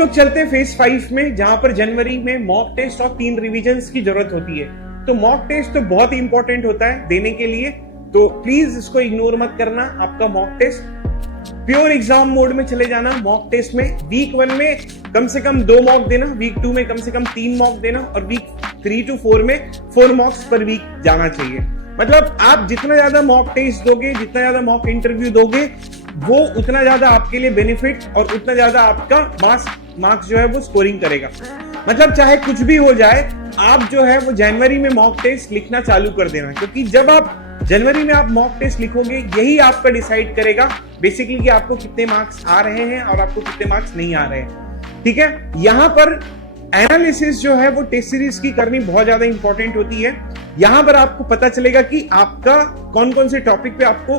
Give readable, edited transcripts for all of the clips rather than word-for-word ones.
तो चलते फेज 5 में, जहां पर जनवरी में मॉक टेस्ट और 3 रिविजन्स की जरूरत होती है। तो मॉक टेस्ट तो बहुत ही इंपॉर्टेंट होता है देने के लिए, तो प्लीज इसको इग्नोर मत करना। आपका mock test pure exam mode में चले जाना। मॉक टेस्ट में वीक 1 में कम से कम 2 मॉक देना, वीक 2 में कम से कम 3 मॉक देना, और वीक 3 to 4 में 4 मॉक्स पर वीक जाना चाहिए। मतलब आप जितना ज्यादा मॉक टेस्ट दोगे, जितना ज्यादा मॉक इंटरव्यू दोगे, वो उतना ज्यादा आपके लिए बेनिफिट और उतना ज्यादा आपका मार्क्स जो है वो स्कोरिंग करेगा। मतलब चाहे कुछ भी हो जाए, आप जो है वो जनवरी में मॉक टेस्ट लिखना चालू कर देना, क्योंकि जब आप जनवरी में आप मॉक टेस्ट लिखोगे, यही आपका डिसाइड करेगा बेसिकली कि आपको कितने मार्क्स आ रहे हैं और आपको कितने मार्क्स नहीं आ रहे हैं। ठीक है, यहां पर एनालिसिस जो है वो टेस्ट सीरीज की करनी बहुत ज्यादा इंपॉर्टेंट होती है। यहां पर आपको पता चलेगा कि आपका कौन कौन से टॉपिक पे आपको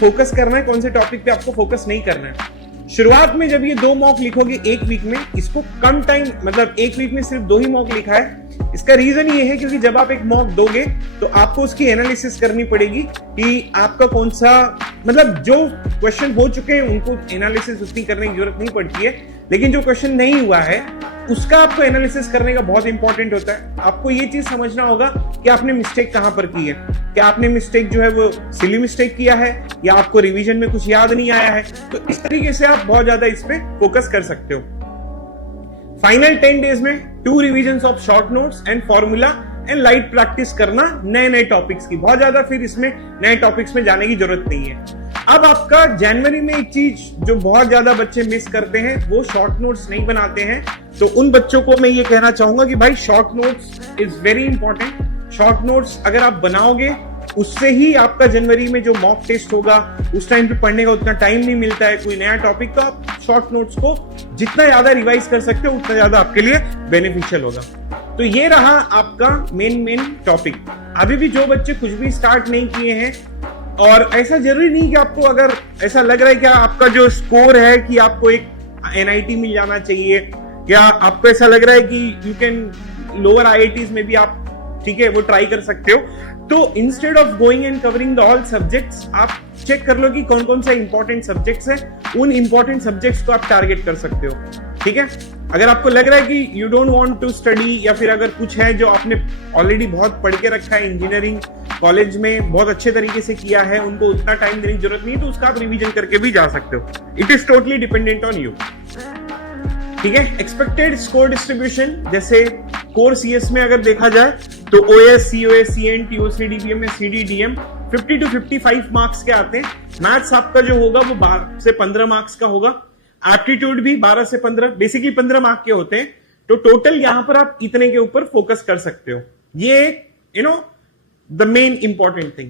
फोकस करना है, कौन से टॉपिक पे आपको फोकस नहीं करना है। शुरुआत में जब ये 2 मॉक लिखोगे एक वीक में, इसको कम टाइम, मतलब एक वीक में सिर्फ 2 ही मॉक लिखा है। इसका रीजन ये है क्योंकि जब आप एक मॉक दोगे तो आपको उसकी एनालिसिस करनी पड़ेगी कि आपका कौन सा, मतलब जो क्वेश्चन हो चुके हैं उनको एनालिसिस उतनी करने की जरूरत नहीं पड़ती है, लेकिन जो क्वेश्चन नहीं हुआ है उसका आपको एनालिसिस करने का बहुत इंपॉर्टेंट होता है। आपको ये चीज समझना होगा कि आपने मिस्टेक कहां पर की है। क्या आपने मिस्टेक जो है वो सिली मिस्टेक किया है, या आपको रिवीजन में कुछ याद नहीं आया है। तो इस तरीके से आप बहुत ज्यादा इस पे फोकस कर सकते हो। फाइनल 10 डेज में 2 revisions of short notes and formula and light practice करना नए टॉपिक्स की। बहुत ज्यादा फिर इसमें नए टॉपिक्स में जाने की जरूरत नहीं है। अब आपका जनवरी में एक चीज जो बहुत ज्यादा बच्चे मिस करते हैं, वो शॉर्ट नोट्स नहीं बनाते हैं। तो उन बच्चों को मैं ये कहना चाहूंगा कि भाई short notes is very important. Short notes अगर आप बनाओगे, उससे ही आपका जनवरी में जो मॉक टेस्ट होगा उस टाइम पे पढ़ने का उतना टाइम नहीं मिलता है कोई नया टॉपिक, तो आप शॉर्ट नोट्स को जितना ज्यादा रिवाइज कर सकते हो उतना ज्यादा आपके लिए बेनिफिशियल होगा। तो ये रहा आपका मेन टॉपिक। अभी भी जो बच्चे कुछ भी स्टार्ट नहीं किए हैं, और ऐसा जरूरी नहीं कि आपको, अगर ऐसा लग रहा है कि आपका जो स्कोर है कि आपको एक NIT मिल जाना चाहिए, या आपको ऐसा लग रहा है कि यू कैन लोअर IITs में भी आप, ठीक है, वो ट्राई कर सकते हो। तो instead of going and covering the all subjects, आप चेक कर लो कि कौन कौन से इंपॉर्टेंट सब्जेक्ट्स हैं। उन इंपॉर्टेंट सब्जेक्ट्स को आप टारगेट कर सकते हो। ठीक है, अगर आपको लग रहा है कि you don't want to study, या फिर अगर कुछ है जो आपने ऑलरेडी बहुत पढ़ के रखा है, इंजीनियरिंग कॉलेज में बहुत अच्छे तरीके से किया है, उनको उतना टाइम देने की जरूरत नहीं, तो उसका आप रिवीजन करके भी जा सकते हो। It is totally dependent on you. ठीक है, एक्सपेक्टेड स्कोर डिस्ट्रीब्यूशन, जैसे कोर CS में अगर देखा जाए तो OS, COS, CN, TOC, DBM में CD, DM 50 to 55 मार्क्स के आते हैं। मैथ्स आपका जो होगा वो 12 से 15 मार्क्स का होगा। एप्टीट्यूड भी 12 से 15, बेसिकली 15 मार्क के होते हैं। तो टोटल यहां पर आप इतने के ऊपर फोकस कर सकते हो। ये द मेन इंपॉर्टेंट थिंग।